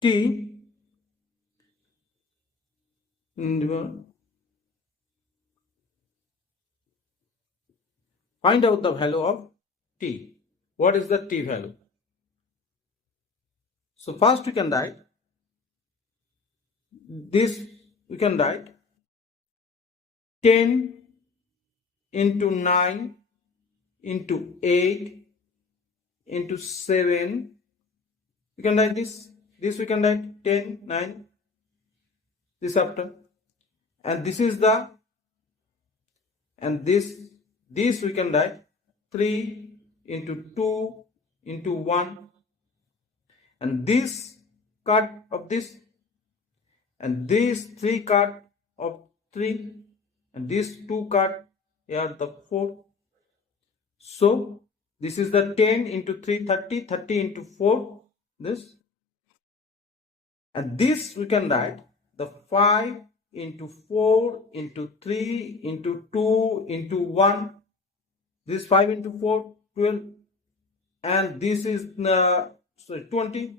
t find out the value of t. What is the t value? So first we can write this, we can write 10 into 9 into 8 into 7. We can write this we can write 10, 9, this after, and this is the, and this we can write 3 into 2 into 1, and this cut of this, and this 3 cut of 3, and this 2 cut here the 4. So this is the 10 into 3, 30, 30 into 4, this, and this we can write the 5 into 4 into 3 into 2 into 1, this 5 into 4, 12, and this is 20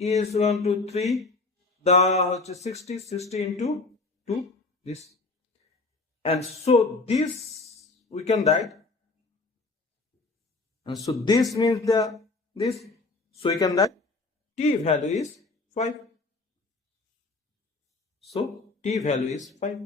is 1 to 3, the 60 into 2, this, and so this we can write, and so this means the this, so we can write t value is 5. So t value is 5.